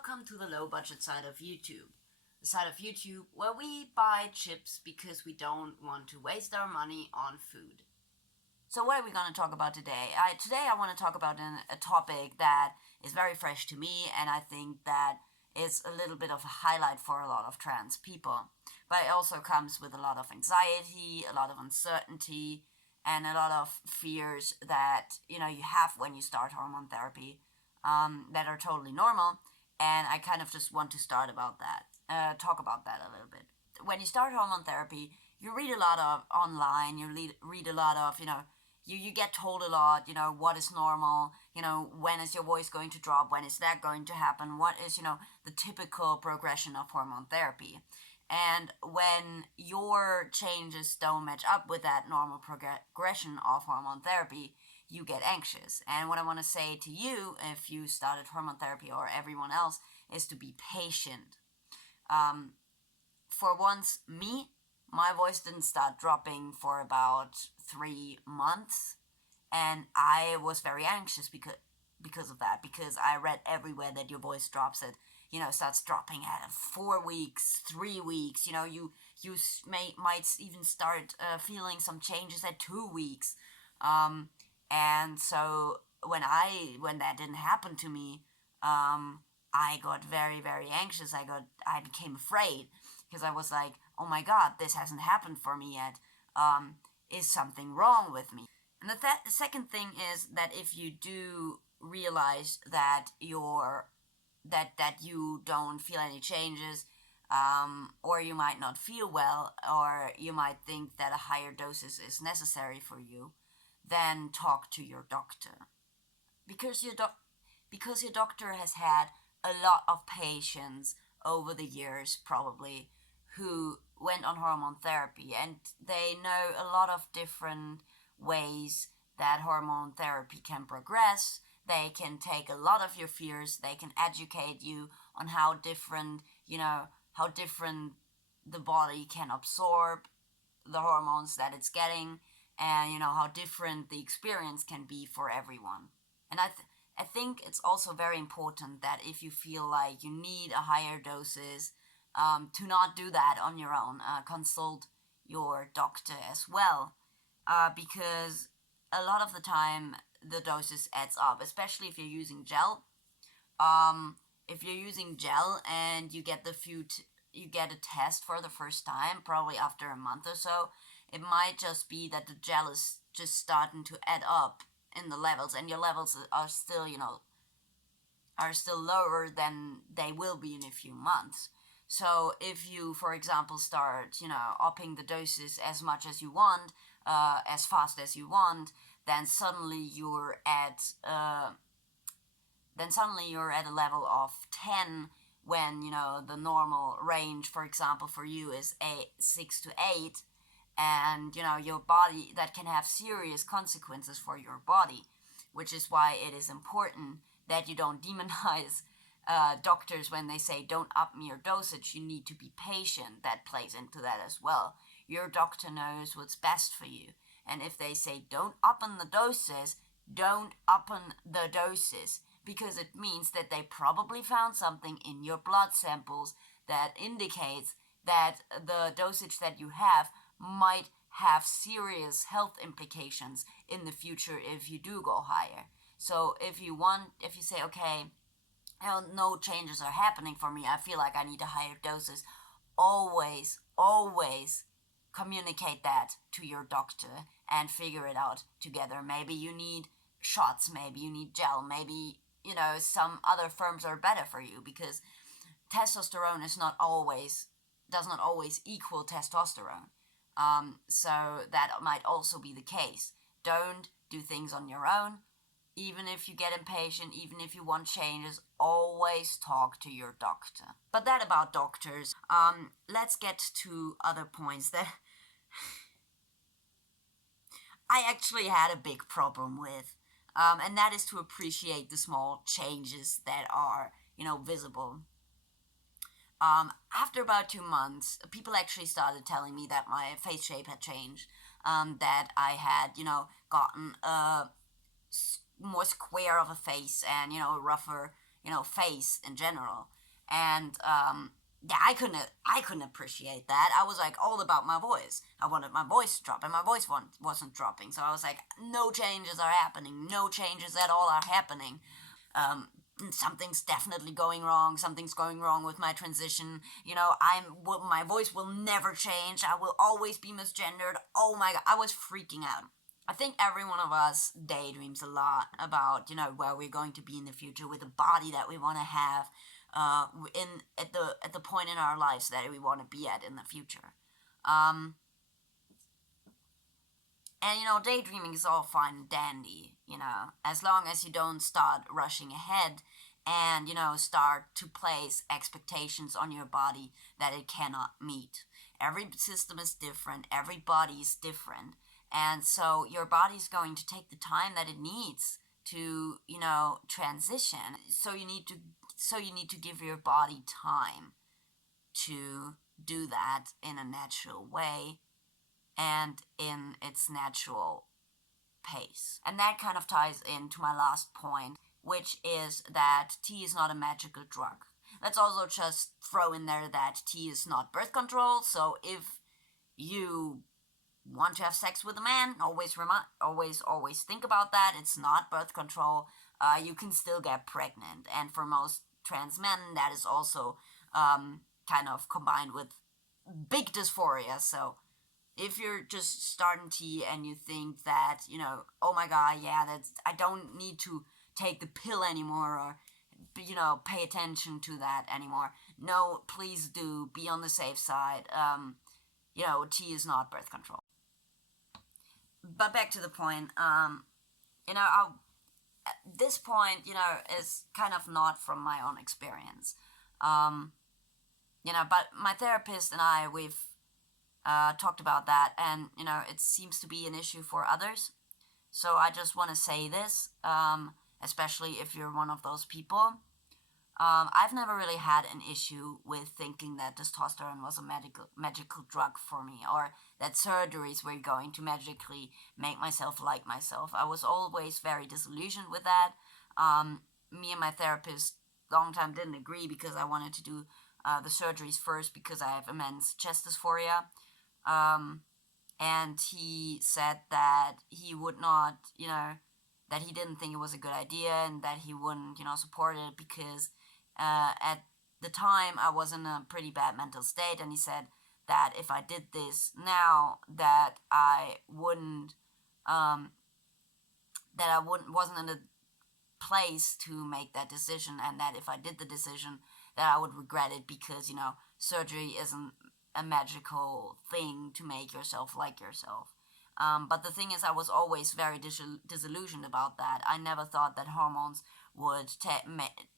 welcome to the low budget side of YouTube. The side of YouTube where we buy chips because we don't want to waste our money on food. So what are we going to talk about today? Today I want to talk about a topic that is very fresh to me, and I think that is a little bit of a highlight for a lot of trans people. But it also comes with a lot of anxiety, a lot of uncertainty, and a lot of fears that you have when you start hormone therapy, that are totally normal. And I kind of just want to talk about that a little bit. When you start hormone therapy, you read a lot of online. You read a lot of you get told a lot. What is normal. When is your voice going to drop? When is that going to happen? What is the typical progression of hormone therapy? And when your changes don't match up with that normal progression of hormone therapy, you get anxious. And what I want to say to you, if you started hormone therapy or everyone else, is to be patient. For once, my voice didn't start dropping for about 3 months, and I was very anxious because of that, because I read everywhere that your voice drops at starts dropping at 4 weeks, 3 weeks. You might even start feeling some changes at 2 weeks. And so when that didn't happen to me, I got very, very anxious. I became afraid because I was like, oh my God, this hasn't happened for me yet. Is something wrong with me? And the second thing is that if you do realize that that you don't feel any changes, or you might not feel well, or you might think that a higher dosage is necessary for you, then talk to your doctor, because your doctor has had a lot of patients over the years, probably, who went on hormone therapy, and they know a lot of different ways that hormone therapy can progress. They can take a lot of your fears. They can educate you on how different the body can absorb the hormones that it's getting, and how different the experience can be for everyone. And I think it's also very important that if you feel like you need a higher doses, to not do that on your own. Consult your doctor as well, because a lot of the time the doses adds up, especially if you're using gel. If you're using gel and you get you get a test for the first time, probably after a month or so, it might just be that the gel is just starting to add up in the levels, and your levels are still, lower than they will be in a few months. So if you, for example, start, upping the doses as much as you want, as fast as you want, then suddenly you're at a level of 10, when the normal range, for example, for you is 6 to 8, and your body, that can have serious consequences for your body, which is why it is important that you don't demonize doctors when they say don't up your dosage. You need to be patient. That plays into that as well. Your doctor knows what's best for you, and if they say don't up on the doses, don't up on the doses, because it means that they probably found something in your blood samples that indicates that the dosage that you have might have serious health implications in the future if you do go higher. So if you say, okay, no changes are happening for me, I feel like I need a higher doses, always communicate that to your doctor and figure it out together. Maybe you need shots, maybe you need gel, maybe some other firms are better for you, because testosterone does not always equal testosterone. So that might also be the case. Don't do things on your own. Even if you get impatient, even if you want changes, always talk to your doctor. But that about doctors. Let's get to other points that I actually had a big problem with. And that is to appreciate the small changes that are, visible. After about 2 months, people actually started telling me that my face shape had changed, that I had, gotten more square of a face, and, rougher, face in general. And yeah, I couldn't appreciate that. I was like all about my voice. I wanted my voice to drop, and my voice wasn't dropping. So I was like, no changes are happening. No changes at all are happening. Um, Something's definitely going wrong. Something's going wrong with my transition. My voice will never change. I will always be misgendered. Oh my god, I was freaking out. I think every one of us daydreams a lot about where we're going to be in the future with the body that we want to have, in at the point in our lives that we want to be at in the future. Um, and daydreaming is all fine and dandy, as long as you don't start rushing ahead and start to place expectations on your body that it cannot meet. Every system is different, every body is different, and so your body's going to take the time that it needs to transition. So you need to give your body time to do that in a natural way and in its natural pace. And that kind of ties into my last point, which is that tea is not a magical drug. Let's also just throw in there that tea is not birth control. So if you want to have sex with a man, always think about that. It's not birth control. You can still get pregnant, and for most trans men, that is also kind of combined with big dysphoria. So if you're just starting tea and you think that oh my god, yeah, that's I don't need to take the pill anymore, or pay attention to that anymore. No, please do be on the safe side. Tea is not birth control. But back to the point. This point, is kind of not from my own experience. Um, but my therapist and we've talked about that, and it seems to be an issue for others. So I just want to say this, especially if you're one of those people. I've never really had an issue with thinking that testosterone was a magical drug for me, or that surgeries were going to magically make myself like myself. I was always very disillusioned with that. Me and my therapist long time didn't agree because I wanted to do the surgeries first because I have immense chest dysphoria. Um, and he said that he would not, that he didn't think it was a good idea, and that he wouldn't, support it because at the time I was in a pretty bad mental state, and he said that if I did this now, that I wouldn't, wasn't in a place to make that decision, and that if I did the decision, that I would regret it because surgery isn't a magical thing to make yourself like yourself. But the thing is, I was always very disillusioned about that. I never thought that hormones would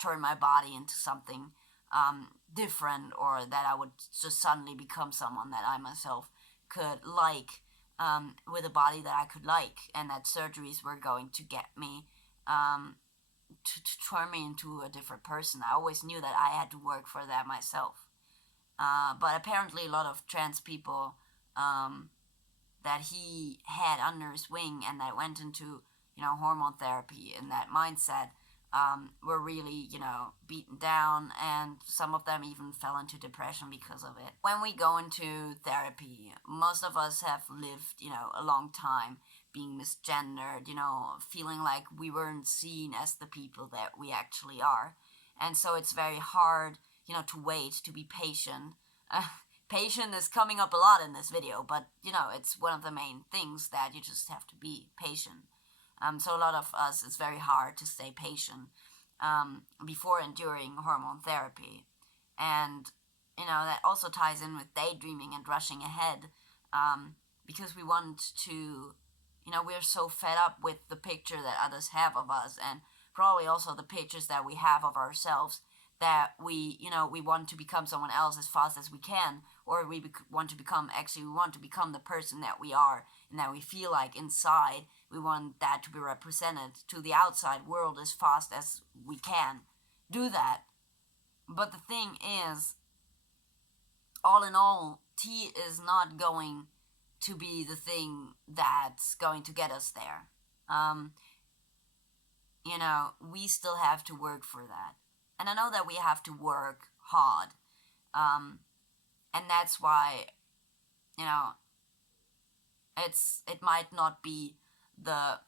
turn my body into something different, or that I would just suddenly become someone that I myself could like, with a body that I could like, and that surgeries were going to get me to turn me into a different person. I always knew that I had to work for that myself. But apparently, a lot of trans people that he had under his wing and that went into, hormone therapy and that mindset, were really, beaten down, and some of them even fell into depression because of it. When we go into therapy, most of us have lived, a long time being misgendered, feeling like we weren't seen as the people that we actually are. And so it's very hard, to wait, to be patient. Patient is coming up a lot in this video, but, it's one of the main things, that you just have to be patient. So a lot of us, it's very hard to stay patient before and during hormone therapy. And, that also ties in with daydreaming and rushing ahead, because we want to, we're so fed up with the picture that others have of us, and probably also the pictures that we have of ourselves, that we want to become someone else as fast as we can, or we want to become the person that we are and that we feel like inside. We want that to be represented to the outside world as fast as we can do that. But the thing is, all in all, tea is not going to be the thing that's going to get us there. We still have to work for that. And I know that we have to work hard. Um, and that's why, you know, it might not be the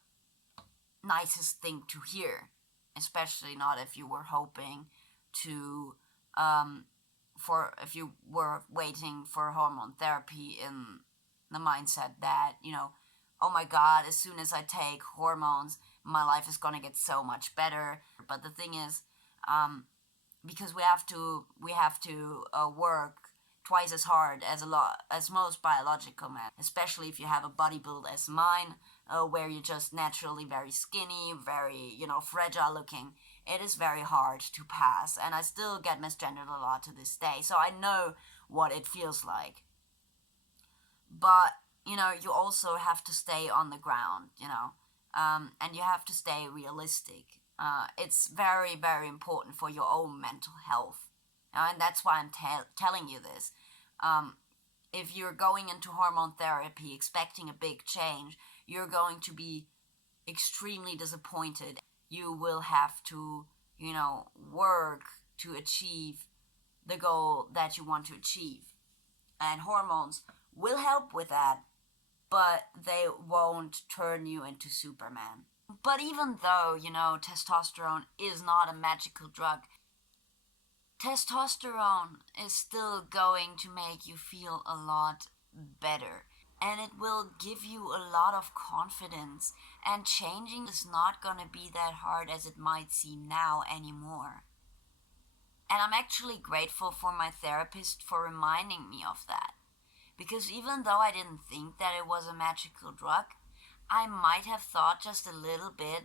nicest thing to hear, especially not if you were hoping to, for if you were waiting for hormone therapy in the mindset that, oh my god, as soon as I take hormones, my life is gonna get so much better. But the thing is, because we have to work twice as hard as most biological men, especially if you have a body build as mine, where you're just naturally very skinny, very fragile looking. It is very hard to pass, and I still get misgendered a lot to this day. So I know what it feels like. But you also have to stay on the ground, and you have to stay realistic. It's very, very important for your own mental health. And that's why I'm telling you this. Um, if you're going into hormone therapy expecting a big change, you're going to be extremely disappointed. You will have to, work to achieve the goal that you want to achieve. And hormones will help with that, but they won't turn you into Superman. But even though, testosterone is not a magical drug, testosterone is still going to make you feel a lot better. And it will give you a lot of confidence. And changing is not going to be that hard as it might seem now anymore. And I'm actually grateful for my therapist for reminding me of that. Because even though I didn't think that it was a magical drug, I might have thought just a little bit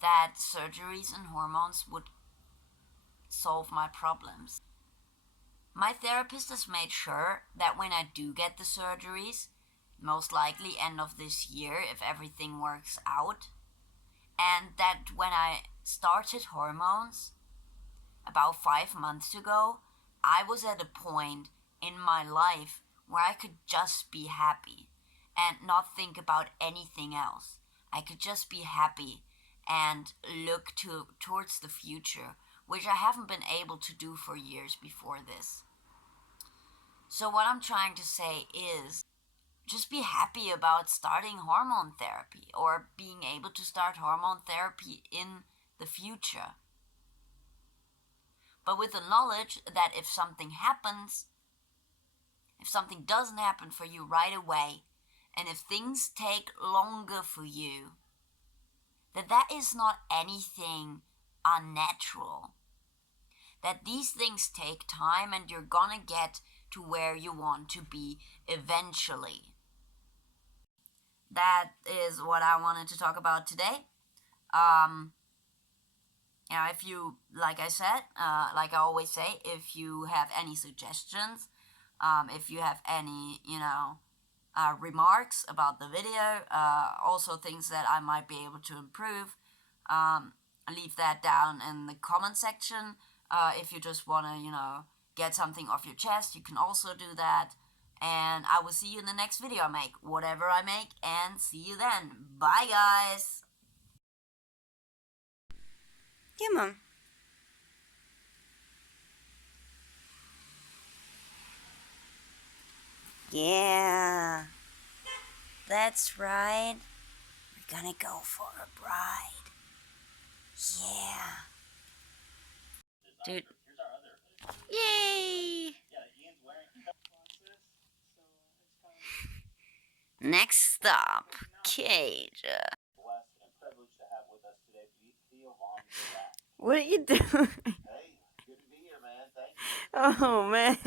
that surgeries and hormones would solve my problems. My therapist has made sure that when I do get the surgeries, most likely end of this year if everything works out, and that when I started hormones about 5 months ago, I was at a point in my life where I could just be happy and not think about anything else. I could just be happy and look towards the future, which I haven't been able to do for years before this. So what I'm trying to say is just be happy about starting hormone therapy or being able to start hormone therapy in the future. But with the knowledge that if something happens, if something doesn't happen for you right away, and if things take longer for you, that is not anything unnatural. That these things take time and you're gonna get to where you want to be eventually. That is what I wanted to talk about today. If you, like I said, like I always say, if you have any suggestions, if you have any, remarks about the video, also things that I might be able to improve, leave that down in the comment section. If you just want to, get something off your chest, you can also do that. And I will see you in the next video I make, whatever I make, and see you then. Bye, guys! Yeah, Mom. Yeah. That's right. We're gonna go for a bride. Yeah. Dude. Yay! Next stop, Cage. What are you doing? Oh man.